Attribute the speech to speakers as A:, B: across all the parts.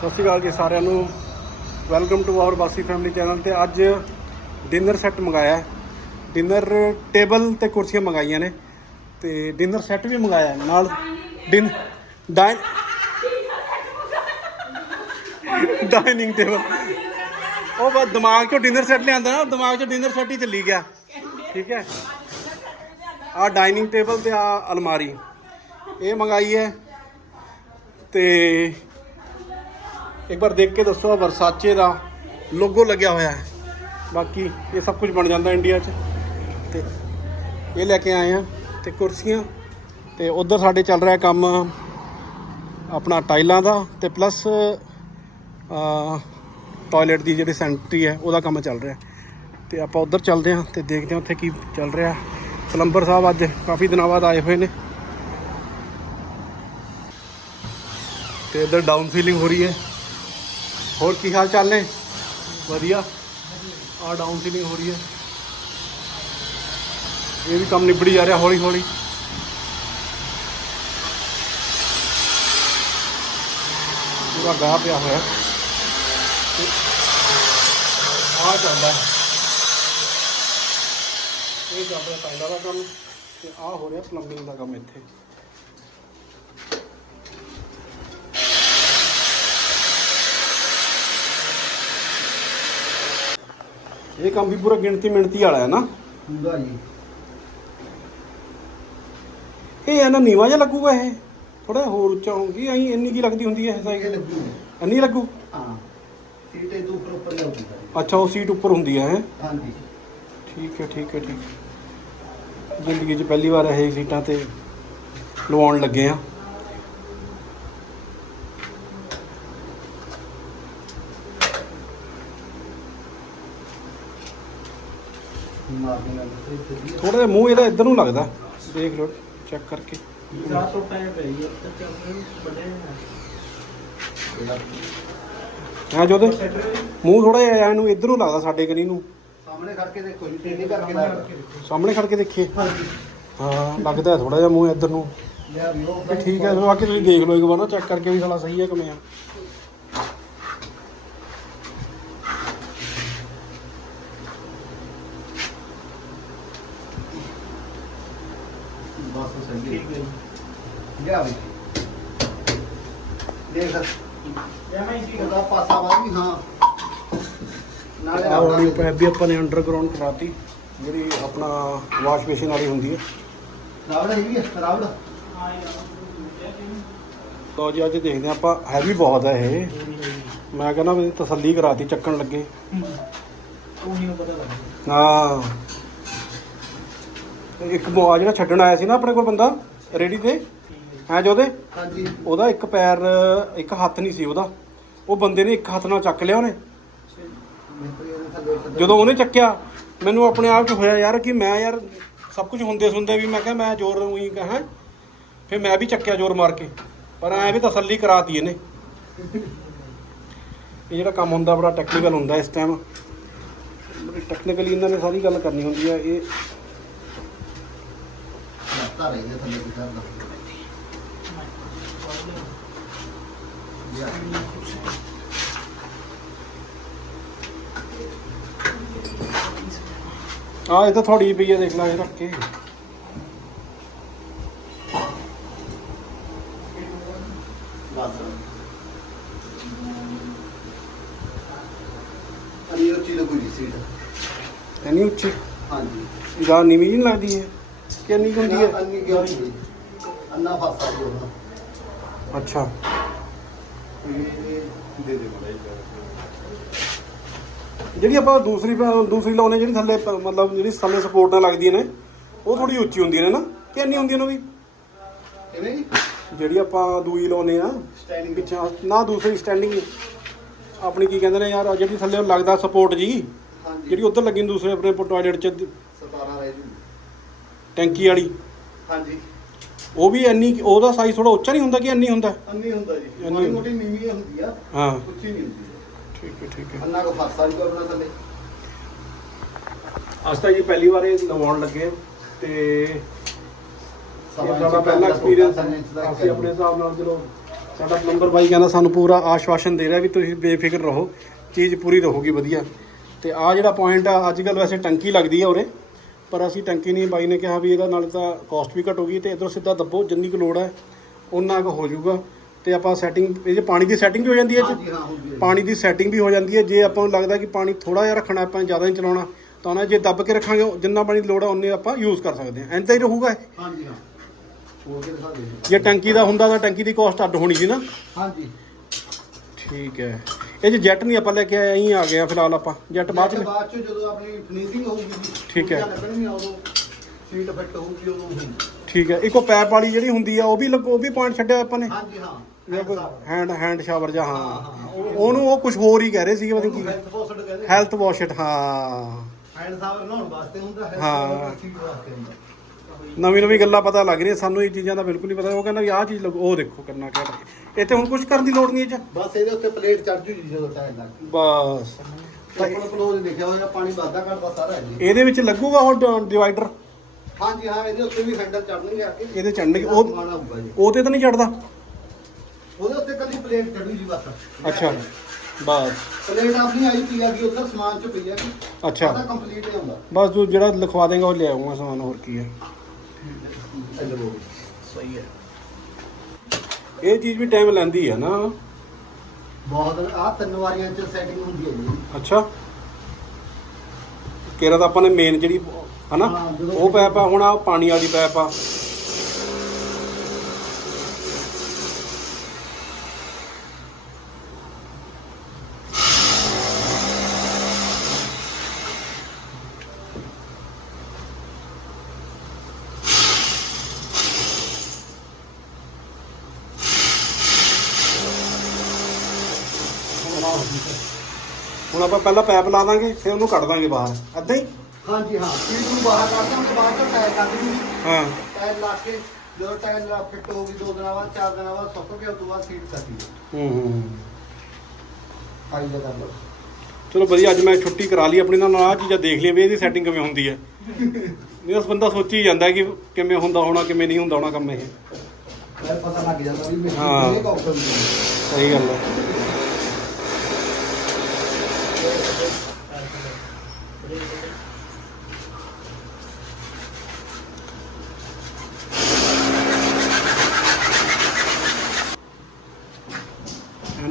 A: ਸਤਿ ਸ਼੍ਰੀ ਅਕਾਲ ਜੀ ਸਾਰਿਆਂ ਨੂੰ। Welcome to our Basi family channel ਤੇ ਅੱਜ ਡਿਨਰ ਸੈੱਟ ਮੰਗਾਇਆ ਡਿਨਰ ਟੇਬਲ ਤੇ ਕੁਰਸੀਆਂ ਮੰਗਾਈਆਂ ਨੇ ਤੇ ਡਿਨਰ ਸੈੱਟ ਵੀ ਮੰਗਾਇਆ ਨਾਲ ਡਿਨ ਡਾਈਨ ਡਾਈਨਿੰਗ ਟੇਬਲ ਉਹ ਬਸ ਦਿਮਾਗ 'ਚੋਂ ਡਿਨਰ ਸੈੱਟ ਲਿਆਂਦਾ ਨਾ, ਦਿਮਾਗ 'ਚੋਂ ਡਿਨਰ ਸੈੱਟ ਹੀ ਚੱਲੀ ਗਿਆ। ਠੀਕ ਹੈ? ਆ ਡਾਈਨਿੰਗ ਟੇਬਲ ਤੇ ਆ ਅਲਮਾਰੀ। ਇਹ ਮੰਗਾਈ ਹੈ ਤੇ ਇੱਕ ਵਾਰ ਦੇਖ ਕੇ ਦੱਸੋ ਵਰਸਾਚੇ ਦਾ ਲੋਗੋ ਲੱਗਿਆ ਹੋਇਆ ਹੈ। ਬਾਕੀ ਇਹ ਸਭ ਕੁਝ ਬਣ ਜਾਂਦਾ ਇੰਡੀਆ 'ਚ। ਤੇ ਇਹ ਲੈ ਕੇ ਆਏ ਆ ਤੇ ਕੁਰਸੀਆਂ। ਤੇ ਉਧਰ ਸਾਡੇ ਚੱਲ ਰਿਹਾ ਕੰਮ ਆਪਣਾ ਟਾਈਲਾਂ ਦਾ ਤੇ ਪਲੱਸ ਟਾਇਲਟ ਦੀ ਜਿਹੜੀ ਸੈਂਟਰੀ ਹੈ, ਉਹਦਾ ਕੰਮ ਚੱਲ ਰਿਹਾ। ਤੇ ਆਪਾਂ ਉਧਰ ਚੱਲਦੇ ਹਾਂ ਤੇ ਦੇਖਦੇ ਹਾਂ ਉੱਥੇ ਕੀ ਚੱਲ ਰਿਹਾ। ਪਲੰਬਰ ਸਾਹਿਬ ਅੱਜ ਕਾਫੀ ਦਿਨਾਂ ਬਾਅਦ ਆਏ ਹੋਏ ਨੇ। ਤੇ ਇੱਧਰ ਡਾਊਨ ਸੀਲਿੰਗ ਹੋ ਰਹੀ ਹੈ। ਹੋਰ ਕੀ ਹਾਲ ਚਾਲ ਨੇ? ਵਧੀਆ। ਆ ਡਾਊਨ ਸੀਲਿੰਗ ਹੋ ਰਹੀ ਹੈ। ਇਹ ਵੀ ਕੰਮ ਨਿਬੜੀ ਜਾ ਰਿਹਾ ਹੌਲੀ ਹੌਲੀ। ਪੂਰਾ ਗਾਹ ਪਿਆ ਹੋਇਆ। ਆ ਚੱਲਦਾ। ਇਹ ਚੱਲ ਰਿਹਾ ਟਾਈਲਾਂ ਦਾ ਕੰਮ ਤੇ ਆ ਹੋ ਰਿਹਾ ਪਲੰਬਿੰਗ ਦਾ ਕੰਮ ਇੱਥੇ। ਇਹ ਕੰਮ ਵੀ ਪੂਰਾ ਗਿਣਤੀ ਮਿਣਤੀ ਵਾਲਾ ਹੈ ਨਾ?
B: ਪੂਰਾ ਜੀ।
A: ਇਹ ਇਹਨਾਂ ਨੀਵਾ ਜਿਹਾ ਲੱਗੂਗਾ ਇਹ? ਥੋੜਾ ਹੋਰ ਉੱਚਾ ਹੋਊਗੀ ਐਂ ਇੰਨੀ ਕੀ ਲੱਗਦੀ ਹੁੰਦੀ ਹੈ ਇਹ
B: ਇਹ
A: ਸਾਈਕਲ
B: ਲੱਗੂ।
A: ਇੰਨੀ ਲੱਗੂ?
B: ਹਾਂ। ਸੀਟੇ ਤੋਂ ਉੱਪਰ ਉੱਪਰ ਲੱਗੂ ਸਾਰੀ।
A: ਅੱਛਾ ਉਹ ਸੀਟ ਉੱਪਰ ਹੁੰਦੀ ਹੈ ਹੈਂ?
B: ਹਾਂਜੀ।
A: ਠੀਕ ਹੈ ਠੀਕ ਹੈ ਠੀਕ ਜ਼ਿੰਦਗੀ 'ਚ ਪਹਿਲੀ ਵਾਰ ਇਹ ਸੀਟਾਂ ਤੇ ਲਵਾਉਣ ਲੱਗੇ ਆ
B: ਮਾਰਕਿੰਗ ਨਾਲ ਤੇ ਵਧੀਆ
A: ਥੋੜਾ ਜਿਹਾ ਮੂੰਹ ਇਹਦਾ ਇੱਧਰ ਨੂੰ ਲੱਗਦਾ। ਦੇਖ ਲਓ ਚੈੱਕ ਕਰਕੇ। ਹਾਂ ਜੋਦੇ ਮੂੰਹ ਥੋੜਾ ਜਿਹਾ ਇਹਨੂੰ ਇੱਧਰ ਨੂੰ ਲੱਗਦਾ ਸਾਡੇ ਕਨੀ ਨੂੰ।
B: ਸਾਹਮਣੇ ਖੜ ਕੇ ਦੇਖੋ ਜੀ ਟੇਢੀ ਕਰਕੇ ਲੱਗਦਾ।
A: ਸਾਹਮਣੇ ਖੜ ਕੇ ਦੇਖੀਏ। ਹਾਂ ਲੱਗਦਾ ਥੋੜਾ ਜਿਹਾ ਮੂੰਹ ਇੱਧਰ ਨੂੰ। ਠੀਕ ਹੈ ਬਾਕੀ ਤੁਸੀਂ ਦੇਖ ਲਓ ਇੱਕ ਵਾਰ ਨਾ ਚੈੱਕ ਕਰਕੇ ਵੀ ਸਾਲਾ ਸਹੀ ਹੈ ਕਿਵੇਂ ਆ
B: ਬਸ ਸਹੀ
C: ਠੀਕ
B: ਹੈ
C: ਹੈ
B: ਲਿਆ ਵੀ ਦੇਖ।
C: ਜਾਂ ਮੈਂ ਇਸੀ
B: ਉਹਦਾ ਪਾਸਾ ਵਾ ਵੀ ਹਾਂ। ਨਾਲੇ
A: ਆਹ ਵਾਲੀ
B: ਆਪਣਾ
A: ਪੈਪ ਵੀ ਆਪਾਂ ਨੇ ਅੰਡਰਗਰਾਉਂਡ ਕਰਾਤੀ ਜਿਹੜੀ ਆਪਣਾ ਵਾਸ਼ ਬੇਸਿਨ ਵਾਲੀ ਹੁੰਦੀ ਹੈ।
B: ਰਾਵੜ ਹੈਗੀ ਹੈ ਰਾਵੜ
A: ਲੋ ਜੀ ਅੱਜ ਦੇਖਦੇ ਹਾਂ ਆਪਾਂ ਹੈਵੀ ਬਹੁਤ ਹੈ ਇਹ। ਮੈਂ ਕਹਿੰਦਾ ਵੀ ਤਸੱਲੀ ਕਰਾਤੀ ਚੱਕਣ ਲੱਗੇ।
C: ਉਹ ਨਹੀਂ ਪਤਾ ਲੱਗਦਾ
A: ਹਾਂ। ਤੇ ਇੱਕ ਮੋ- ਆ ਜਿਹੜਾ ਛੱਡਣ ਆਇਆ ਸੀ ਨਾ ਆਪਣੇ ਕੋਲ ਬੰਦਾ ਰੇੜੀ ਤੇ? ਹੈ ਜੋਦੇ
B: ਹਾਂਜੀ।
A: ਉਹਦਾ ਇੱਕ ਪੈਰ ਇੱਕ ਹੱਥ ਨਹੀਂ ਸੀ ਉਹਦਾ। ਉਹ ਬੰਦੇ ਨੇ ਇੱਕ ਹੱਥ ਨਾਲ ਚੱਕ ਲਿਆ ਉਹਨੇ। ਜਦੋਂ ਉਹਨੇ ਚੱਕਿਆ ਮੈਨੂੰ ਆਪਣੇ ਆਪ 'ਚ ਹੋਇਆ ਯਾਰ ਕਿ ਮੈਂ ਯਾਰ ਸਭ ਕੁਝ ਹੁੰਦੇ ਸੁਣਦੇ ਵੀ ਮੈਂ ਕਿਹਾ ਮੈਂ ਜ਼ੋਰ ਉਹੀ ਕਹਾਂ ਫਿਰ ਮੈਂ ਵੀ ਚੱਕਿਆ ਜ਼ੋਰ ਮਾਰ ਕੇ। ਪਰ ਐ ਵੀ ਤਸੱਲੀ ਕਰਾਤੀ ਇਹਨੇ। ਇਹ ਜਿਹੜਾ ਕੰਮ ਹੁੰਦਾ ਬੜਾ ਟੈਕਨੀਕਲ ਹੁੰਦਾ ਇਸ ਟਾਈਮ ਬੜੀ ਟੈਕਨੀਕਲੀ ਇਹਨਾਂ ਨੇ ਸਾਰੀ ਗੱਲ ਕਰਨੀ ਹੁੰਦੀ ਹੈ ਇਹ
B: ਲੱਤਾਂ ਰਹੀ ਹੈ ਥੱਲੇ ਕੀ ਕਰਦਾ
A: ਆ ਇਹ ਤਾਂ ਥੋੜੀ ਪਈ ਦੇਖ ਲੈ ਇਹ ਰੱਖ ਕੇ।
B: ਅਰੀ ਉੱਚੀ ਲੱਗੂ ਜੀ ਸੀਟ।
A: ਇੰਨੀ ਉੱਚੀ?
B: ਹਾਂਜੀ।
A: ਜਾਂ ਨੀਵੀਂ ਨਹੀਂ ਲੱਗਦੀ ਹੈ ਕਿ ਇੰਨੀ ਕੁ ਹੁੰਦੀ ਹੈ?
B: ਅੰਨੀ ਕਿਉਂ ਨਹੀਂ ਅੰਨਾ ਫਾਸਾ ਜੋ ਹਾਂ
A: ਅੱਛਾ।
B: ਦੇ ਦੇ ਬੜਾ
A: ਜਿਹੜੀ ਆਪਾਂ ਦੂਸਰੀ ਪ- ਦੂਸਰੀ ਲਾਉਨੇ ਜਿਹੜੀ ਥੱਲੇ ਪ- ਮਤਲਬ ਜਿਹੜੀ ਥੱਲੇ ਸਪੋਰਟ ਨਾਲ ਲੱਗਦੀਆਂ ਨੇ ਉਹ ਥੋੜੀ ਉੱਚੀ ਹੁੰਦੀਆਂ ਨੇ ਨਾ। ਕਿ ਇੰਨੀ ਹੁੰਦੀਆਂ ਨੇ ਵੀ?
B: ਕਿਵੇਂ ਜੀ?
A: ਜਿਹੜੀ ਆਪਾਂ ਦੂਈ ਲਾਉਨੇ ਆ
B: ਸਟੈਂਡਿੰਗ
A: ਪਿੱਛੇ ਨਾ ਦੂਸਰੀ ਸਟੈਂਡਿੰਗ ਆਪਣੀ ਕੀ ਕਹਿੰਦੇ ਨੇ ਯਾਰ ਆਹ ਜਿਹੜੀ ਥੱਲੇ ਲੱਗਦਾ ਸਪੋਰਟ ਜੀ
B: ਹਾਂਜੀ।
A: ਜਿਹੜੀ ਉੱਧਰ ਲੱਗੀ ਨੂੰ ਦੂਸਰੇ ਆਪਣੇ ਟਾਇਲਟ 'ਚ
B: 17 ਰਹਿ ਜੂ
A: ਟੈਂਕੀ ਵਾਲੀ।
B: ਹਾਂਜੀ।
A: ਉਹ ਵੀ ਇੰਨੀ ਉਹਦਾ ਸਾਈਜ਼ ਥੋੜਾ ਉੱਚਾ ਨਹੀਂ ਹੁੰਦਾ ਕਿ ਇੰਨੀ ਹੁੰਦਾ?
B: ਅੰਨੀ ਹੁੰਦਾ ਜੀ।
A: ਅੰਨੀ
B: ਮਾੜੀ
A: ਹੁੰਦੀ।
B: ਮੋਟੀ ਨੀਵੀਂ ਹੁੰਦੀ ਆ
A: ਹਾਂ।
B: ਉੱਚੀ ਨਹੀਂ ਹੁੰਦੀ।
A: ਠੀਕ ਹੈ ਠੀਕ ਹੈ।
B: ਅੰਨਾ ਕੋ ਫਾਸਾ ਵੀ ਕਰਨਾ ਥੱਲੇ।
A: ਅੱਜ ਤਾਂ ਜੀ ਪਹਿਲੀ ਵਾਰ ਇਹ ਲਵਾਉਣ ਲੱਗੇ ਤੇ ਸਾਡਾ ਪਹਿਲਾ ਐਕਸਪੀਰੀਅੰਸ ਅਸੀਂ ਆਪਣੇ ਹਿਸਾਬ ਨਾਲ ਚਲੋ ਸਾਡਾ ਪਲੰਬਰ ਬਾਈ ਕਹਿੰਦਾ ਸਾਨੂੰ ਪੂਰਾ ਆਸ਼ਵਾਸਨ ਦੇ ਰਿਹਾ ਵੀ ਤੁਸੀਂ ਬੇਫਿਕਰ ਰਹੋ ਚੀਜ਼ ਪੂਰੀ ਰਹੂਗੀ ਵਧੀਆ। ਤੇ ਆ ਜਿਹੜਾ ਪੁਆਇੰਟ ਆ ਅੱਜ ਕੱਲ ਵੈਸੇ ਟੰਕੀ ਲੱਗਦੀ ਆ ਉਰੇ। ਪਰ ਅਸੀਂ ਟੰਕੀ ਨਹੀਂ ਬਾਈ ਨੇ ਕਿਹਾ ਵੀ ਇਹਦਾ ਨਾਲ ਤਾਂ ਕਾਸਟ ਵੀ ਘਟੂਗੀ ਤੇ ਇਧਰੋਂ ਸਿੱਧਾ ਦੱਬੋ ਜਿੰਨੀ ਕੁ ਲੋੜ ਹੈ ਉਹਨਾਂ ਕੁ ਹੋ ਜਾਊਗਾ। ਤੇ ਆਪਾਂ ਸੈਟਿੰਗ ਇਹ 'ਚ ਪਾਣੀ ਦੀ ਸੈਟਿੰਗ ਵੀ ਹੋ ਜਾਂਦੀ ਹੈ ਇਹ 'ਚ ਪਾਣੀ ਦੀ ਸੈਟਿੰਗ ਵੀ ਹੋ ਜਾਂਦੀ ਹੈ। ਜੇ ਆਪਾਂ ਨੂੰ ਲੱਗਦਾ ਕਿ ਪਾਣੀ ਥੋੜਾ ਜਿਹਾ ਰੱਖਣਾ ਆਪਾਂ ਜ਼ਿਆਦਾ ਨਹੀਂ ਚਲਾਉਣਾ ਤਾਂ ਨਾ ਜੇ ਦੱਬ ਕੇ ਰੱਖਾਂਗੇ ਜਿੰਨਾ ਪਾਣੀ ਦੀ ਲੋੜ ਹੈ ਉਨੇ ਆਪਾਂ ਯੂਜ਼ ਕਰ ਸਕਦੇ ਹਾਂ। ਇੰਦਾ ਹੀ ਰਹੂਗਾ ਇਹ?
B: ਹਾਂਜੀ ਹਾਂ। ਹੋਰ ਕੇ ਦਿਖਾ ਦੇ
A: ਜੇ ਟੈਂਕੀ ਦਾ ਹੁੰਦਾ ਤਾਂ ਟੈਂਕੀ ਦੀ ਕਾਸਟ ਅੱਡ ਹੋਣੀ ਸੀ ਨਾ?
B: ਹਾਂਜੀ।
A: ਠੀਕ ਹੈ। ਇਹ ਜੇ ਜੈਟ ਨਹੀਂ ਆਪਾਂ ਲੈ ਕੇ ਆਏ ਇਹੀ ਆ ਗਿਆ ਫਿਲਹਾਲ ਆਪਾਂ। ਜੈਟ ਬਾਅਦ ਚ
B: ਬਾਅਦ ਚ ਜਦੋਂ ਆਪਣੀ ਫਿਨਿਸ਼ਿੰਗ ਹੋਊਗੀ
A: ਠੀਕ ਹੈ।
B: ਕੁਰਸੀਆਂ ਲੱਗਣਗੀਆਂ ਉਦੋਂ ਸੀਟ ਫਿੱਟ ਹੋਊਗੀ ਉਦੋਂ ਹੋਊਗੀ
A: ਠੀਕ ਹੈ ਇੱਕੋ ਪੈਪ ਵਾਲੀ ਜਿਹੜੀ ਹੁੰਦੀ ਆ ਉਹ ਵੀ ਲੱਗੋ ਉਹ ਵੀ ਪੁਆਇੰਟ ਛੱਡਿਆ ਆਪਾਂ ਨੇ?
B: ਹਾਂਜੀ ਹਾਂ
A: ਜਾਂ ਕੋਈ ਹੈਂਡ ਹੈਂਡ ਸ਼ਾਵਰ ਜਾਂ ਹਾਂ। ਉਹਨੂੰ ਉਹ ਕੁਝ ਹੋਰ ਹੀ ਕਹਿ ਰਹੇ ਸੀਗੇ ਪਤਾ ਕੀ।
B: ਹੈਲਥ ਪੋਸਟ ਕਹਿੰਦੇ।
A: ਹੈਲਥ ਵਾਸ਼ਟ ਹਾਂ।
B: ਹੈਂਡ ਸਾਵਰ ਨਹਾਉਣ ਵਾਸਤੇ ਹੁੰਦਾ ਹੈ।
A: ਹਾਂ।
B: ਸੀਟ ਵਾਸਤੇ ਹੁੰਦਾ।
A: ਨਵੀਂ ਨਵੀਂ ਗੱਲਾਂ ਪਤਾ ਲੱਗ ਰਹੀਆਂ ਸਾਨੂੰ ਇਹ ਚੀਜ਼ਾਂ ਦਾ ਬਿਲਕੁਲ ਨਹੀਂ ਪਤਾ। ਉਹ ਕਹਿੰਦਾ ਵੀ ਆਹ ਚੀਜ਼ ਲੱਗੋ ਉਹ ਦੇਖੋ ਕਰਨਾ ਇਹ ਤੇ ਹੁਣ ਕੁਝ ਕਰਨ ਦੀ ਲੋੜ ਨਹੀਂ ਇਹ ਚ।
B: ਬਸ ਇਹਦੇ ਉੱਤੇ ਪਲੇਟ ਚੜ ਜੂ ਜੀ ਜਦੋਂ ਟਾਇਰ ਲੱਗ
A: ਬਸ।
B: ਟੱਪਲ ਕਲੋਜ਼ ਲਿਖਿਆ ਹੋਇਆ ਪਾਣੀ ਵਾਧਾ ਘਟਦਾ ਸਾਰਾ ਹੈ ਜੀ
A: ਇਹਦੇ ਵਿੱਚ ਲੱਗੂਗਾ ਉਹ ਡਿਵਾਈਡਰ
B: ਹਾਂਜੀ ਹਾਂ ਇਹਦੇ ਉੱਤੇ ਵੀ ਹੈਂਡਲ ਚੜਨਗੇ ਆ ਕੇ।
A: ਇਹਦੇ ਚੜਨਗੇ ਉਹ
B: ਸਮਾਨ ਆਊਗਾ ਜੀ।
A: ਤੇ ਤਾਂ ਨਹੀਂ ਚੜਦਾ
B: ਉਹਦੇ ਉੱਤੇ ਕੱਲੀ ਪਲੇਟ ਚੜੂ ਜੀ ਬਸ।
A: ਅੱਛਾ। ਬਸ।
B: ਪਲੇਟ ਆਪਣੀ ਆਈ ਪਈ ਆ ਗਈ ਉਧਰ ਸਮਾਨ ਚ ਪਈ ਆ
A: ਅੱਛਾ।
B: ਕੰਪਲੀਟ ਹੀ
A: ਬਸ ਤੂੰ ਜਿਹੜਾ ਲਿਖਵਾ ਦੇਗਾ ਉਹ ਲੈ ਆਉਂਗਾ ਸਮਾਨ ਹੋਰ ਕੀ ਹੈ
B: ਚਲੋ
A: ਸਹੀ ਹੈ। ਇਹ ਚੀਜ਼ ਵੀ ਟਾਈਮ ਲੈਂਦੀ ਹੈ ਨਾ।
B: ਬਹੁਤ ਆ ਤਿੰਨ ਵਾਰੀਆਂ ਚ ਸੈਟਿੰਗ ਹੁੰਦੀ ਹੈ ਜੀ।
A: ਅੱਛਾ। ਕੇਰਾ ਤਾਂ ਆਪਾਂ ਨੇ ਮੇਨ ਜਿਹੜੀ ਹਨਾ
B: ਹਾਂ, ਜਦੋਂ-
A: ਉਹ ਪੈਪ ਆ ਹੁਣ ਆ ਪਾਣੀ ਵਾਲੀ ਪੈਪ ਆ। ਹੁਣ ਆਪਾਂ ਪਹਿਲਾਂ ਪੈਪ ਲਾ ਦਾਂਗੇ ਫਿਰ ਉਹਨੂੰ ਕੱਢ ਦਾਂਗੇ ਬਾਹਰ। ਏਦਾਂ ਹੀ?
B: ਹਾਂਜੀ ਹਾਂ। ਸੀਟ ਨੂੰ ਬਾਹਰ ਕੱਢਦਾ ਉਸ ਤੋਂ ਬਾਅਦ ਚ ਟਾਇਰ ਕੱਢ ਦੂੰਗੀ
A: ਹਾਂ।
B: ਟਾਇਰ ਲਾ ਕੇ ਜਦੋਂ ਟਾਇਰ ਲਾ ਫਿੱਟ ਹੋ ਗਈ ਦੋ ਦਿਨਾਂ ਬਾਅਦ ਚਾਰ ਦਿਨਾਂ ਬਾਅਦ ਸੁੱਕ ਗਿਆ ਉਸ ਤੋਂ ਬਾਅਦ ਸੀਟ ਕੱਢੀ।
A: ਹੂੰ ਹੂੰ
B: ਆਈ ਦਾ ਕਰ ਲਓ।
A: ਚਲੋ ਵਧੀਆ ਅੱਜ ਮੈਂ ਛੁੱਟੀ ਕਰਾ ਲਈ ਆਪਣੀ ਨਾਲ ਆਹ ਚੀਜ਼ਾਂ ਦੇਖ ਲਈਆਂ ਵੀ ਇਹਦੀ ਸੈਟਿੰਗ ਕਿਵੇਂ ਹੁੰਦੀ ਹੈ। ਨਹੀਂ ਉਸ ਬੰਦਾ ਸੋਚੀ ਜਾਂਦਾ ਕਿ ਕਿਵੇਂ ਹੁੰਦਾ ਹੋਣਾ ਕਿਵੇਂ ਨਹੀਂ ਹੁੰਦਾ ਹੋਣਾ ਕੰਮ ਇਹ।
B: ਫਿਰ ਪਤਾ ਲੱਗ ਜਾਂਦਾ ਵੀ ਮੇਰੀ
A: ਹਾਂ।
B: ਹੈ।
A: ਸਹੀ ਗੱਲ ਹੈ।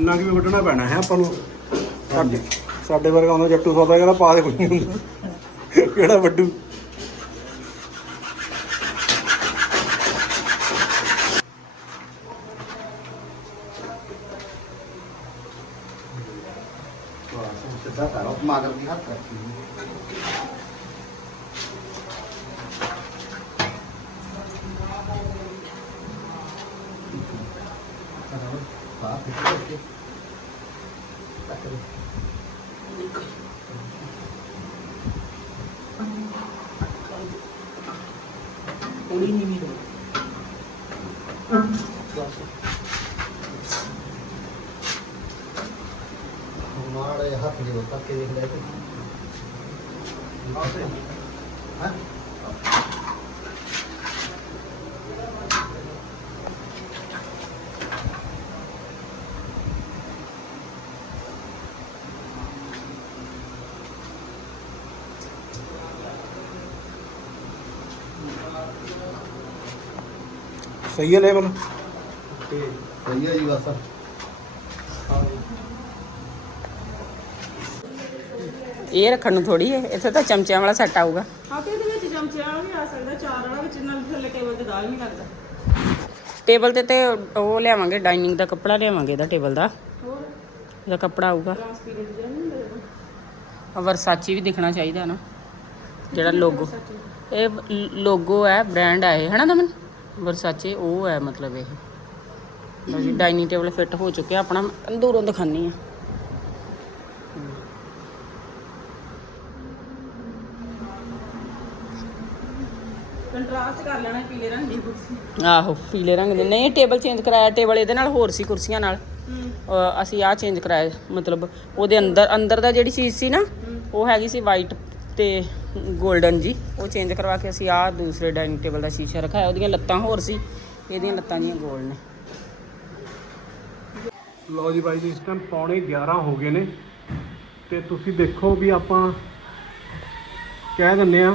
A: ਇੰਨਾ ਕੀ ਵੀ ਵੱਢਣਾ ਪੈਣਾ ਹੈ ਆਪਾਂ ਨੂੰ? ਸਾਡੇ ਸਾਡੇ ਵਰਗਾ ਹੁੰਦਾ, ਜੱਟੂ ਸੌਦਾ ਕਹਿੰਦਾ ਪਾ ਦੇ ਕੋਈ ਨਹੀਂ ਹੁੰਦਾ। ਕਿਹੜਾ ਵੱਡੂ?
B: ਬਸ ਸਿੱਧਾ ਕਰੋ। ਮਾਗਰ ਦੀ ਹੱਥ ਰੱਖੀ।
C: ਥੋੜੀ ਨਹੀਂ ਨਹੀਂ
B: ਮਾੜੇ ਹੱਥ ਦੇ ਤੱਕ ਕੇ ਦੇਖ ਲੈ ਤੂੰ। ਹਾਂ?
A: ਸਹੀ ਹੈ ਲੈਵਲ?
B: ਤੇ ਸਹੀ ਹੈ ਜੀ ਬਸ।
D: ਇਹ ਰੱਖਣ ਨੂੰ ਥੋੜੀ ਹੈ ਇੱਥੇ ਤਾਂ ਚਮਚਿਆਂ ਵਾਲਾ ਸੈੱਟ ਆਊਗਾ।
E: ਹਾਂ ਤੇ ਇਹਦੇ ਵਿੱਚ ਚਮਚੇ ਵਾਲਾ ਵੀ ਆ ਸਕਦਾ ਚਾਰ ਵਾਲਾ ਵਿੱਚ ਨਾਲ ਥੱਲੇ ਟੇਬਲ ਤੇ ਦਾਲ ਨਹੀਂ ਲੱਗਦਾ।
D: ਟੇਬਲ ਤੇ ਤੇ ਉਹ ਲਿਆਵਾਂਗੇ ਡਾਈਨਿੰਗ ਦਾ ਕੱਪੜਾ ਲਿਆਵਾਂਗੇ ਇਹਦਾ ਟੇਬਲ ਦਾ।
E: ਹੋਰ?
D: ਇਹਦਾ ਕੱਪੜਾ ਆਊਗਾ।
E: ਟ੍ਰਾਂਸਪੇਰੈਂਟ ਜਿਹਾ ਨਹੀਂ ਹੁੰਦਾ ਇਹਦਾ?
D: ਵਰਸਾਚੀ ਵੀ ਦਿਖਣਾ ਚਾਹੀਦਾ ਨਾ ਜਿਹੜਾ ਲੋਗੋ ਇਹ ਲੋਗੋ ਹੈ ਬ੍ਰਾਂਡ ਹੈ ਇਹ ਹਨਾ ਦਮਨ? ਵਰਸਾਚੇ ਉਹ ਹੈ ਮਤਲਬ ਇਹ। ਲਓ ਜੀ ਡਾਈਨਿੰਗ ਟੇਬਲ ਫਿੱਟ ਹੋ ਚੁੱਕਿਆ ਆਪਣਾ ਦੂਰੋਂ ਦਿਖਾਨੀ ਆ
E: ਕੰਟਰਾਸਟ ਕਰ ਲੈਣਾ ਪੀਲੇ ਰੰਗ ਦੀ ਕੁਰਸੀ।
D: ਆਹੋ ਪੀਲੇ ਰੰਗ ਦੇ। ਨਹੀਂ ਟੇਬਲ ਚੇਂਜ ਕਰਾਇਆ ਟੇਬਲ ਇਹਦੇ ਨਾਲ ਹੋਰ ਸੀ ਕੁਰਸੀਆਂ ਨਾਲ। ਅਸੀਂ ਆਹ ਚੇਂਜ ਕਰਾਇਆ ਮਤਲਬ ਉਹਦੇ ਅੰਦਰ ਅੰਦਰ ਦਾ ਜਿਹੜੀ ਚੀਜ਼ ਸੀ ਨਾ ਉਹ ਹੈਗੀ ਸੀ ਵਾਈਟ ਤੇ 골ਡਨ ਜੀ, ਉਹ ਚੇਂਜ ਕਰਵਾ ਕੇ ਅਸੀਂ ਆਹ ਦੂਸਰੇ ਡਾਈਨਿੰਗ ਟੇਬਲ ਦਾ ਸ਼ੀਸ਼ਾ ਰਖਾਇਆ, ਉਹਦੀਆਂ ਲੱਤਾਂ ਹੋਰ ਸੀ, ਇਹਦੀਆਂ ਲੱਤਾਂ ਦੀਆਂ ਗੋਲ ਨੇ।
A: ਲਓ ਜੀ ਬਾਈ ਜੀ, ਇਸ ਟਾਈਮ ਪੌਣੇ 11 ਹੋ ਗਏ ਨੇ ਤੇ ਤੁਸੀਂ ਦੇਖੋ ਵੀ ਆਪਾਂ ਕਹਿ ਦਿੰਨੇ ਆ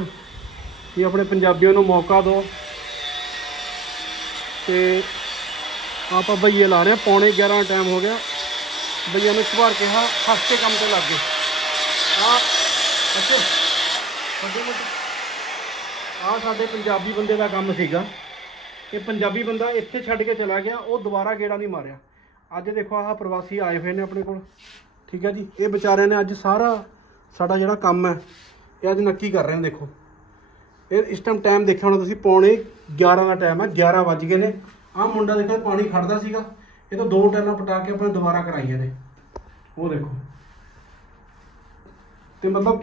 A: ਕਿ ਆਪਣੇ ਪੰਜਾਬੀਆਂ ਨੂੰ ਮੌਕਾ ਦਿਓ ਤੇ ਆਪਾਂ ਬਈਏ ਲਾ ਰਹੇ ਹਾਂ, ਪੌਣੇ 11 ਟਾਈਮ ਹੋ ਗਿਆ। ਬਈਆਂ ਨੂੰ ਇੱਕ ਵਾਰ ਕਿਹਾ ਹੱਸਤੇ ਕੰਮ ਤੇ ਲੱਗ ਗਏ। ਆ ਅੱਛਾ। ਆ ਸਾਡੇ ਪੰਜਾਬੀ ਬੰਦੇ ਦਾ ਕੰਮ ਸੀਗਾ। ਇਹ ਪੰਜਾਬੀ ਬੰਦਾ ਇੱਥੇ ਛੱਡ ਕੇ ਚਲਾ ਗਿਆ, ਉਹ ਦੁਬਾਰਾ ਗੇੜਾ ਨਹੀਂ ਮਾਰਿਆ। ਅੱਜ ਦੇਖੋ, ਆਹ ਪ੍ਰਵਾਸੀ ਆਏ ਹੋਏ ਨੇ ਆਪਣੇ ਕੋਲ। ਠੀਕ ਹੈ ਜੀ? ਇਹ ਵਿਚਾਰਿਆਂ ਨੇ ਅੱਜ ਸਾਰਾ ਸਾਡਾ ਜਿਹੜਾ ਕੰਮ ਹੈ, ਇਹ ਅੱਜ ਨੱਕੀ ਕਰ ਰਹੇ ਨੇ, ਦੇਖੋ। ਇਹ ਇਸ ਟਾਈਮ ਟਾਈਮ ਦੇਖਿਆ ਹੋਣਾ ਤੁਸੀਂ, ਪੌਣੇ 11 ਦਾ ਟਾਈਮ ਹੈ 11 ਵੱਜ ਗਏ ਨੇ। ਆਹ ਮੁੰਡਾ ਦੇਖੋ ਪਾਣੀ ਖੜਦਾ ਸੀਗਾ। ਇਹ ਤਾਂ ਦੋ ਟੈਨਾਂ ਪਟਾ ਕੇ ਆਪਣੇ ਦੁਬਾਰਾ ਕਰਾਈਆਂ ਨੇ। ਉਹ ਦੇਖੋ। ਤੇ ਮਤਲਬ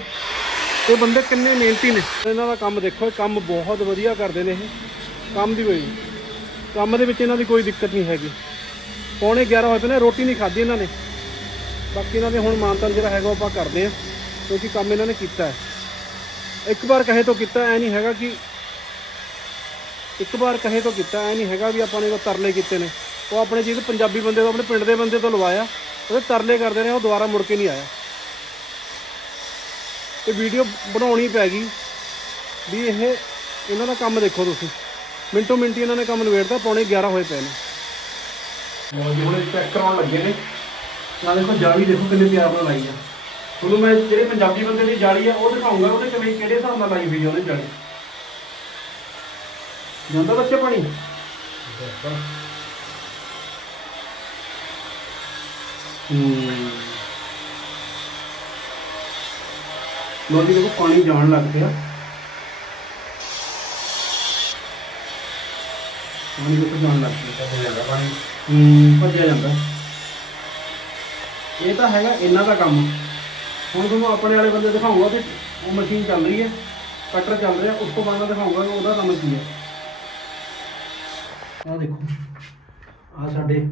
A: ਇਹ ਬੰਦੇ ਕਿੰਨੇ ਮਿਹਨਤੀ ਨੇ। ਇਹਨਾਂ ਦਾ ਕੰਮ ਦੇਖੋ, ਇਹ ਕੰਮ ਬਹੁਤ ਵਧੀਆ ਕਰਦੇ ਨੇ ਇਹ। ਕੰਮ ਦੀ ਕੋਈ ਕੰਮ ਦੇ ਵਿੱਚ ਇਹਨਾਂ ਦੀ ਕੋਈ ਦਿੱਕਤ ਨਹੀਂ ਹੈਗੀ। ਪੌਣੇ 11 ਹੋਏ ਪਏ ਨੇ, ਰੋਟੀ ਨਹੀਂ ਖਾਧੀ ਇਹਨਾਂ ਨੇ। ਬਾਕੀ ਇਹਨਾਂ ਦੇ ਹੁਣ ਮਾਨਤਨ ਜਿਹੜਾ ਹੈਗਾ ਉਹ ਆਪਾਂ ਕਰਦੇ ਆ ਕਿਉਂਕਿ ਕੰਮ ਇਹਨਾਂ ਨੇ ਕੀਤਾ ਹੈ। ਇੱਕ ਵਾਰ ਕਹੇ ਤੋਂ ਕੀਤਾ, ਐ ਨਹੀਂ ਹੈਗਾ ਕਿ ਇੱਕ ਵਾਰ ਕਹੇ ਤੋਂ ਕੀਤਾ, ਐ ਨਹੀਂ ਹੈਗਾ ਵੀ ਆਪਾਂ ਨੇ ਉਹ ਤਰਲੇ ਕੀਤੇ ਨੇ। ਉਹ ਆਪਣੇ ਜਿਹਦੇ ਪੰਜਾਬੀ ਬੰਦੇ ਤੋਂ, ਆਪਣੇ ਪਿੰਡ ਦੇ ਬੰਦੇ ਤੋਂ ਲਵਾਇਆ, ਉਹਦੇ ਤਰਲੇ ਕਰਦੇ ਨੇ, ਉਹ ਦੁਬਾਰਾ ਮੁੜ ਕੇ ਨਹੀਂ ਆਇਆ। ਇਹ ਵੀਡੀਓ ਬਣਾਉਣੀ ਪੈ ਗਈ ਵੀ ਇਹ ਇਹਨਾਂ ਦਾ ਕੰਮ ਦੇਖੋ ਤੁਸੀਂ। ਮਿੰਟੋ ਮਿੰਟੀ ਇਹਨਾਂ ਨੇ ਕੰਮ ਨਿਬੇੜਤਾ ਪੌਣੇ 11 ਹੋਏ ਪਏ ਨੇ। ਹੁਣ ਚੈੱਕ ਕਰਾਉਣ ਲੱਗੇ ਨੇ। ਨਾਲ ਦੇਖੋ ਜਾਲੀ ਦੇਖੋ ਕਿੰਨੇ ਪਿਆਰ ਨਾਲ ਲਾਈ ਆ। ਤੁਹਾਨੂੰ ਮੈਂ ਜਿਹੜੇ ਪੰਜਾਬੀ ਬੰਦੇ ਦੀ ਜਾਲੀ ਆ ਉਹ ਦਿਖਾਉਂਗਾ ਉਹਦੇ ਕਿਵੇਂ ਕਿਹੜੇ ਹਿਸਾਬ ਨਾਲ ਲਾਈ ਹੋਈ ਆ ਉਹਨੇ ਜਾਲੀ। ਜਾਂਦਾ ਬੱਚੇ ਪਾਣੀ? ਹੂੰ। ਲੋ ਜੀ ਦੇਖੋ ਪਾਣੀ ਜਾਣ ਲੱਗ ਪਿਆ। ਪਾਣੀ ਦੇਖੋ ਜਾਣ ਲੱਗ ਪਿਆ। ਭੱਜਿਆ ਜਾਂਦਾ ਪਾਣੀ। ਹੂੰ। ਭੱਜਿਆ ਜਾਂਦਾ। ਇਹ ਤਾਂ ਹੈਗਾ ਇਹਨਾਂ ਦਾ ਕੰਮ। ਹੁਣ ਤੁਹਾਨੂੰ ਆਪਣੇ ਵਾਲੇ ਬੰਦੇ ਦਿਖਾਉਂਗਾ ਤੇ ਉਹ ਮਸ਼ੀਨ ਚੱਲ ਰਹੀ ਹੈ ਕਟਰ ਚੱਲ ਰਿਹਾ ਉਸ ਤੋਂ ਬਾਅਦ ਮੈਂ ਦਿਖਾਉਂਗਾ ਕਿ ਉਹਦਾ ਕੰਮ ਕੀ ਹੈ। ਆਹ ਦੇਖੋ ਆਹ ਸਾਡੇ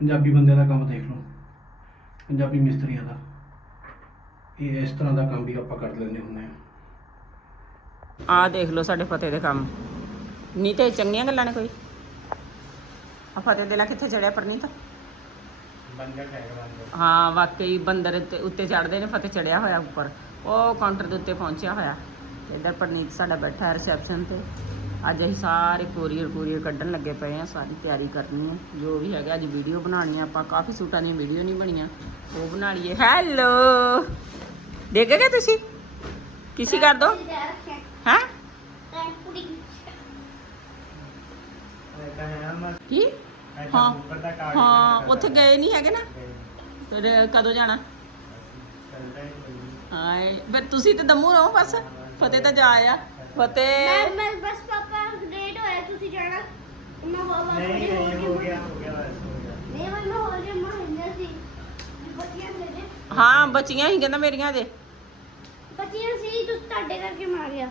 A: ਪੰਜਾਬੀ ਬੰਦਿਆਂ ਦਾ ਕੰਮ ਦੇਖ ਲਓ। ਪੰਜਾਬੀ ਮਿਸਤਰੀਆਂ ਦਾ। ਇਹ ਇਸ ਤਰ੍ਹਾਂ ਦਾ ਕੰਮ ਵੀ ਆਪਾਂ ਕਰ ਲੈਂਦੇ ਹੁੰਦੇ ਆ
D: ਆਹ ਦੇਖ ਲਓ ਸਾਡੇ ਫਤਿਹ ਦੇ ਕੰਮ। ਨਹੀਂ ਤੇ ਚੰਗੀਆਂ ਗੱਲਾਂ ਨੇ ਕੋਈ? ਆ ਫਤਿਹ ਦੇ ਲਾ ਕਿੱਥੇ ਚੜਿਆ ਪਰਨੀਤ? ਹਾਂ ਵਾਕਈ ਬੰਦਰ ਉੱਤੇ ਉੱਤੇ ਚੜਦੇ ਨੇ ਫਤਿਹ ਚੜਿਆ ਹੋਇਆ ਉੱਪਰ। ਉਹ ਕਾਊਂਟਰ ਦੇ ਉੱਤੇ ਪਹੁੰਚਿਆ ਹੋਇਆ। ਤੇ ਇੱਧਰ ਪਰਨੀਤ ਸਾਡਾ ਬੈਠਾ ਹੈ ਰਿਸੈਪਸ਼ਨ ਤੇ। ਅੱਜ ਅਸੀਂ ਸਾਰੇ ਕੋਰੀਅਰ ਕੋਰੀਅਰ ਕੱਢਣ ਲੱਗੇ ਪਏ ਆ ਸਾਰੀ ਤਿਆਰੀ ਕਰਨੀ ਹੈ। ਜੋ ਵੀ ਹੈਗਾ ਅੱਜ ਵੀਡੀਓ ਬਣਾਉਣੀ ਆ ਆਪਾਂ ਕਾਫੀ ਸੂਟਾਂ ਦੀਆਂ ਵੀਡੀਓ ਨਹੀਂ ਬਣੀਆਂ। ਉਹ ਬਣਾ ਲਈਏ। ਹੈਲੋ ਦੇਖ ਗਏ ਤੁਸੀਂ? ਕਿਸੇ ਕਰ ਦੋ? ਹਾਂ? ਕੀ? ਹਾਂ ਹਾਂ ਉੱਥੇ ਗਏ ਨਹੀਂ ਹੈਗੇ ਨਾ? ਫਿਰ ਕਦੋਂ ਜਾਣਾ? ਹਾਏ ਫਿਰ ਤੁਸੀਂ ਤੇ ਦਮੂ ਰਹੋ ਬਸ। ਫਤਿਹ ਤਾਂ ਜਾ ਆ ਫਤਿਹ।
F: ਮੈਂ ਮੈਂ ਬਸ ਪਾਪਾ ਲੇਟ ਹੋਇਆ ਤੁਸੀਂ ਜਾਣਾ। ਮੈਂ ਹੋ ਨਹੀਂ ਨਹੀਂ ਹੋ ਗਿਆ ਹੋ ਗਿਆ ਨਹੀਂ ਮੈਂ ਮੈਂ ਹੋ ਗਿਆ। ਮੈਂ ਹਿੰਦਾ ਸੀ। ਬੱਚੀਆਂ ਮੇਰੇ
D: ਹਾਂ ਬੱਚੀਆਂ ਹੀ ਕਹਿੰਦਾ ਮੇਰੀਆਂ ਜੇ
F: ਬੱਚੀਆਂ ਸੀ ਤੂੰ ਤੁਹਾਡੇ ਕਰਕੇ ਮਾਰਿਆ